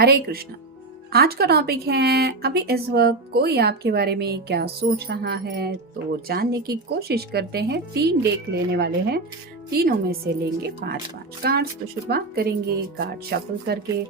हरे कृष्णा। आज का टॉपिक है अभी इस वक्त कोई आपके बारे में क्या सोच रहा है, तो जानने की कोशिश करते हैं। 3 डेक लेने वाले हैं, तीनों में से लेंगे 5-5 कार्ड्स। तो शुरुआत करेंगे कार्ड शफल करके।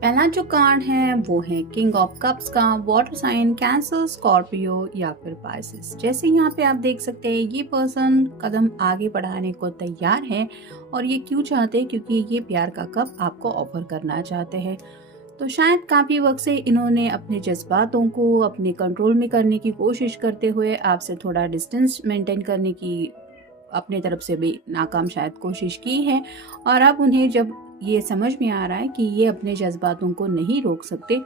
पहला जो कार्ड है वो है किंग ऑफ कप्स का। वाटर साइन कैंसर, स्कॉर्पियो या फिर पाइसेस। जैसे यहाँ पे आप देख सकते हैं ये पर्सन कदम आगे बढ़ाने को तैयार है। और ये क्यों चाहते हैं? क्योंकि ये प्यार का कप आपको ऑफर करना चाहते हैं। तो शायद काफी वक्त से इन्होंने अपने जज्बातों को अपने कंट्रोल में करने की कोशिश करते हुए आपसे थोड़ा डिस्टेंस मेंटेन करने की अपने तरफ से भी नाकाम शायद कोशिश की है। और अब उन्हें जब ये समझ में आ रहा है कि ये अपने जज्बातों को नहीं रोक सकते,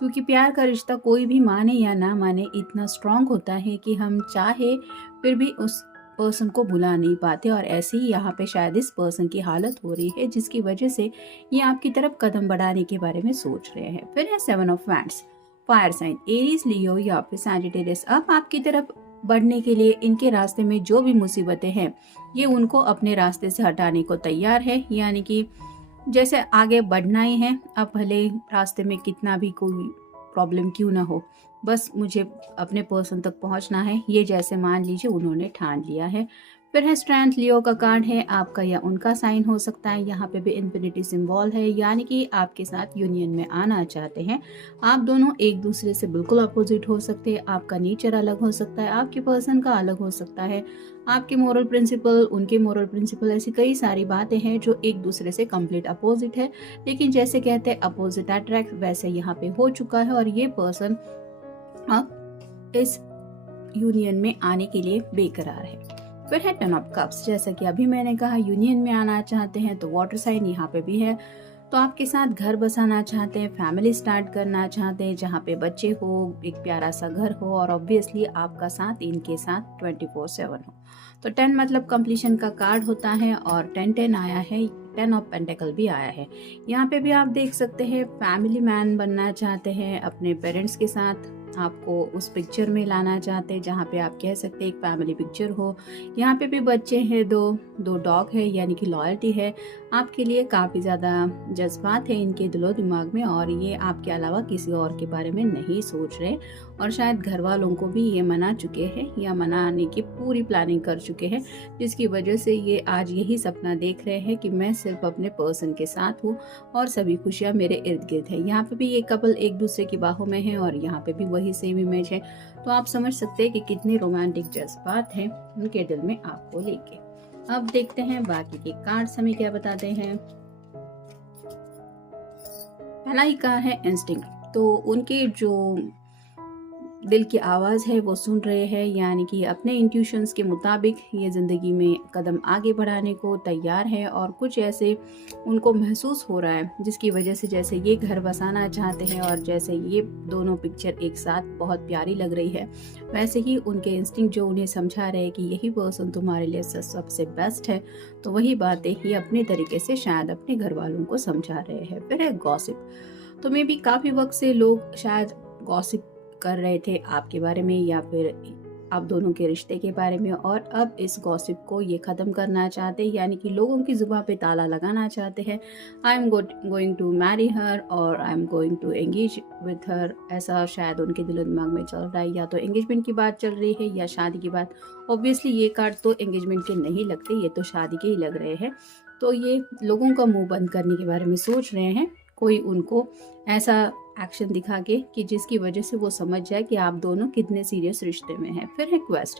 क्योंकि प्यार का रिश्ता कोई भी माने या ना माने इतना स्ट्रांग होता है कि हम चाहे फिर भी उस पर्सन को भुला नहीं पाते। और ऐसे ही यहाँ पे शायद इस पर्सन की हालत हो रही है, जिसकी वजह से ये आपकी तरफ कदम बढ़ाने के बारे में सोच रहे हैं। फिर है 7 of wands, fire sign Aries, Leo या फिर सैजिटेरियस। अब आपकी तरफ बढ़ने के लिए इनके रास्ते में जो भी मुसीबतें हैं ये उनको अपने रास्ते से हटाने को तैयार है। यानी कि जैसे आगे बढ़ना ही है, अब भले रास्ते में कितना भी कोई प्रॉब्लम क्यों ना हो, बस मुझे अपने पर्सन तक पहुंचना है, ये जैसे मान लीजिए उन्होंने ठान लिया है। फिर है स्ट्रेंथ, लियो का कार्ड है, आपका या उनका साइन हो सकता है। यहाँ पे भी इन्फिनिटी सिंबल है, यानी कि आपके साथ यूनियन में आना चाहते हैं। आप दोनों एक दूसरे से बिल्कुल अपोजिट हो सकते हैं। आपका नेचर अलग हो सकता है, आपके पर्सन का अलग हो सकता है, आपके मोरल प्रिंसिपल उनके मोरल प्रिंसिपल, ऐसी कई सारी बातें हैं जो एक दूसरे से कंप्लीट अपोजिट है। लेकिन जैसे कहते हैं अपोजिट अट्रैक्ट, वैसे यहाँ पे हो चुका है। और ये पर्सन अब इस यूनियन में आने के लिए बेकरार है। फिर है 10 ऑफ कप्स। जैसा कि अभी मैंने कहा यूनियन में आना चाहते हैं, तो वाटर साइन यहाँ पे भी है। तो आपके साथ घर बसाना चाहते हैं, फैमिली स्टार्ट करना चाहते हैं, जहाँ पे बच्चे हो, एक प्यारा सा घर हो, और ऑब्वियसली आपका साथ इनके साथ 24/7 हो। तो 10 मतलब कंप्लीशन का कार्ड होता है, और 10-10 आया है, 10 ऑफ पेंटिकल भी आया है। यहाँ पे भी आप देख सकते हैं फैमिली मैन बनना चाहते हैं, अपने पेरेंट्स के साथ आपको उस पिक्चर में लाना चाहते हैं, जहाँ पे आप कह सकते हैं एक फैमिली पिक्चर हो। यहाँ पे भी बच्चे हैं, दो डॉग है, यानी कि लॉयल्टी है आपके लिए। काफ़ी ज़्यादा जज्बात है इनके दिलो दिमाग में, और ये आपके अलावा किसी और के बारे में नहीं सोच रहे। और शायद घर वालों को भी ये मना चुके हैं या मनाने की पूरी प्लानिंग कर चुके हैं, जिसकी वजह से ये आज यही सपना देख रहे हैं कि मैं सिर्फ अपने पर्सन के साथ हूँ और सभी खुशियाँ मेरे इर्द गिर्द है। यहाँ पे भी ये कपल एक दूसरे की बाहों में है, और यहाँ पे भी वही सेम इमेज है। तो आप समझ सकते हैं कि कितने रोमांटिक जज्बात हैं उनके दिल में आपको लेके। अब देखते हैं बाकी के कार्ड्स हमें क्या बताते हैं। पहला ही कार्ड है इंस्टिंक्ट। तो उनके जो दिल की आवाज़ है वो सुन रहे हैं, यानी कि अपने इंट्यूशंस के मुताबिक ये ज़िंदगी में कदम आगे बढ़ाने को तैयार है। और कुछ ऐसे उनको महसूस हो रहा है जिसकी वजह से जैसे ये घर बसाना चाहते हैं और जैसे ये दोनों पिक्चर एक साथ बहुत प्यारी लग रही है, वैसे ही उनके इंस्टिंक्ट जो उन्हें समझा रहे हैं कि यही पर्सन तुम्हारे लिए सबसे बेस्ट है। तो वही बातें ये अपने तरीके से शायद अपने घर वालों को समझा रहे हैं। फिर है गॉसिप। तो मे भी काफ़ी वक्त से लोग शायद गॉसिप कर रहे थे आपके बारे में या फिर आप दोनों के रिश्ते के बारे में, और अब इस गॉसिप को ये ख़त्म करना चाहते हैं, यानी कि लोगों की ज़ुबान पे ताला लगाना चाहते हैं। I am going to marry her और I am going to engage with her, ऐसा शायद उनके दिलो दिमाग में चल रहा है। या तो एंगेजमेंट की बात चल रही है या शादी की बात। ऑब्वियसली ये कार्ड तो एंगेजमेंट के नहीं लगते, ये तो शादी के ही लग रहे हैं। तो ये लोगों का मुंह बंद करने के बारे में सोच रहे हैं, कोई उनको ऐसा एक्शन दिखा के कि जिसकी वजह से वो समझ जाए कि आप दोनों कितने सीरियस रिश्ते में हैं। फिर है क्वेस्ट।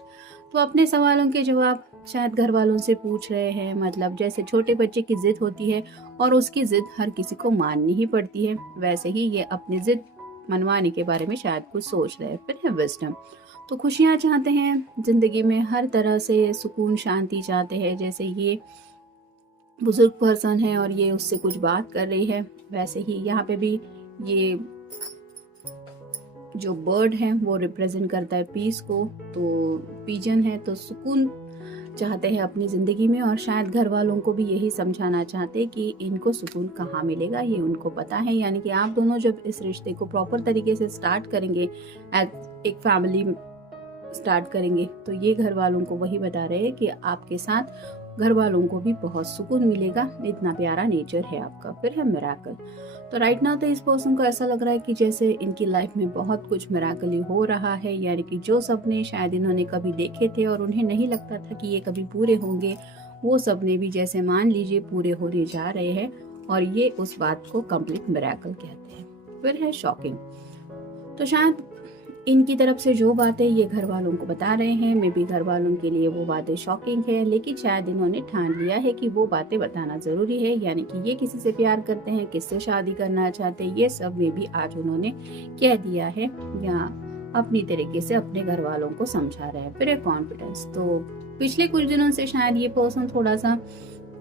तो अपने सवालों के जवाब शायद घर वालों से पूछ रहे हैं, मतलब जैसे छोटे बच्चे की जिद होती है और उसकी जिद हर किसी को माननी ही पड़ती है, वैसे ही ये अपनी जिद मनवाने के बारे में शायद कुछ सोच रहे हैं। फिर है विजडम। तो खुशियाँ चाहते हैं ज़िंदगी में, हर तरह से सुकून शांति चाहते हैं। जैसे ये बुजुर्ग पर्सन है और ये उससे कुछ बात कर रही है, वैसे ही यहाँ पे भी ये जो बर्ड है वो रिप्रेजेंट करता है पीस को। तो पिजन है तो सुकून चाहते हैं अपनी ज़िंदगी में, और शायद घर वालों को भी यही समझाना चाहते हैं कि इनको सुकून कहाँ मिलेगा ये उनको पता है। यानी कि आप दोनों जब इस रिश्ते को प्रॉपर तरीके से स्टार्ट करेंगे, एक फैमिली स्टार्ट करेंगे, तो ये घर वालों को वही बता रहे हैं कि आपके साथ घर वालों को भी बहुत सुकून मिलेगा, इतना प्यारा नेचर है आपका। फिर है मिरेकल। तो राइट नाउ तो इस पर्सन को ऐसा लग रहा है कि जैसे इनकी लाइफ में बहुत कुछ मिरेकल हो रहा है, यानी कि जो सपने शायद इन्होंने कभी देखे थे और उन्हें नहीं लगता था कि ये कभी पूरे होंगे, वो सपने भी जैसे मान लीजिए पूरे होने जा रहे हैं, और ये उस बात को कंप्लीट मिरेकल कहते हैं। फिर है शॉकिंग। तो शायद इनकी तरफ से जो बातें ये घर वालों को बता रहे हैं, मे बी घर वालों के लिए वो बातें शॉकिंग है, लेकिन शायद इन्होंने ठान लिया है कि वो बातें बताना ज़रूरी है। यानी कि ये किसी से प्यार करते हैं, किससे शादी करना चाहते हैं, ये सब में भी आज उन्होंने कह दिया है या अपनी तरीके से अपने घर वालों को समझा रहे हैं। फिर है कॉन्फिडेंस। तो पिछले कुछ दिनों से शायद ये पर्सन थोड़ा सा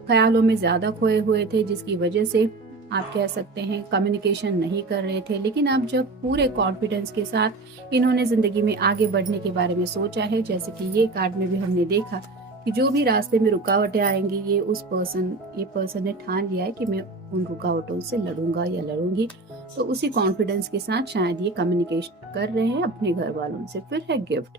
ख्यालों में ज़्यादा खोए हुए थे, जिसकी वजह से आप कह सकते हैं कम्युनिकेशन नहीं कर रहे थे। लेकिन अब जब पूरे कॉन्फिडेंस के साथ इन्होंने ज़िंदगी में आगे बढ़ने के बारे में सोचा है, जैसे कि ये कार्ड में भी हमने देखा कि जो भी रास्ते में रुकावटें आएंगी, ये पर्सन ने ठान लिया है कि मैं उन रुकावटों से लड़ूंगा या लड़ूंगी। तो उसी कॉन्फिडेंस के साथ शायद ये कम्युनिकेशन कर रहे हैं अपने घर वालों से। फिर है गिफ्ट।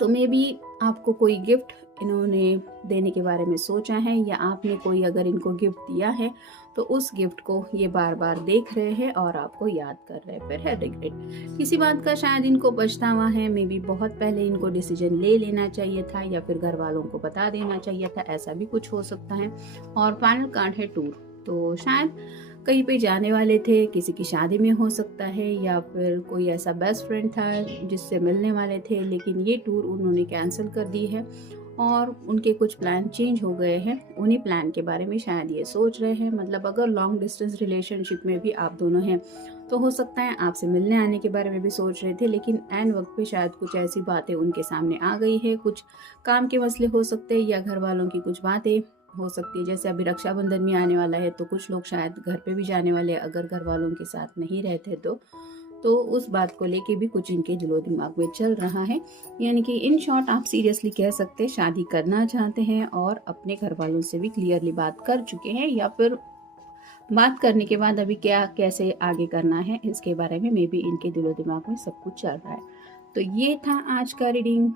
तो मे बी आपको कोई गिफ्ट इन्होंने देने के बारे में सोचा है, या आपने कोई अगर इनको गिफ्ट दिया है तो उस गिफ्ट को ये बार बार देख रहे हैं और आपको याद कर रहे हैं। फिर है रिग्रेट। किसी बात का शायद इनको पछतावा है, मे बी बहुत पहले इनको डिसीजन ले लेना चाहिए था या फिर घर वालों को बता देना चाहिए था, ऐसा भी कुछ हो सकता है। और फाइनल कार्ड है टूर। तो शायद कहीं पे जाने वाले थे, किसी की शादी में हो सकता है, या फिर कोई ऐसा बेस्ट फ्रेंड था जिससे मिलने वाले थे, लेकिन ये टूर उन्होंने कैंसिल कर दी है और उनके कुछ प्लान चेंज हो गए हैं। उन्हीं प्लान के बारे में शायद ये सोच रहे हैं। मतलब अगर लॉन्ग डिस्टेंस रिलेशनशिप में भी आप दोनों हैं तो हो सकता है आपसे मिलने आने के बारे में भी सोच रहे थे, लेकिन एन वक्त पे शायद कुछ ऐसी बातें उनके सामने आ गई है। कुछ काम के मसले हो सकते हैं या घर वालों की कुछ बातें हो सकती है। जैसे अभी रक्षाबंधन भी आने वाला है तो कुछ लोग शायद घर पे भी जाने वाले अगर घर वालों के साथ नहीं रहते तो उस बात को लेके भी कुछ इनके दिलो दिमाग में चल रहा है। यानी कि इन शॉर्ट आप सीरियसली कह सकते हैं शादी करना चाहते हैं और अपने घर वालों से भी क्लियरली बात कर चुके हैं, या फिर बात करने के बाद अभी क्या कैसे आगे करना है इसके बारे में मे बी इनके दिलो दिमाग में सब कुछ चल रहा है। तो ये था आज का रीडिंग।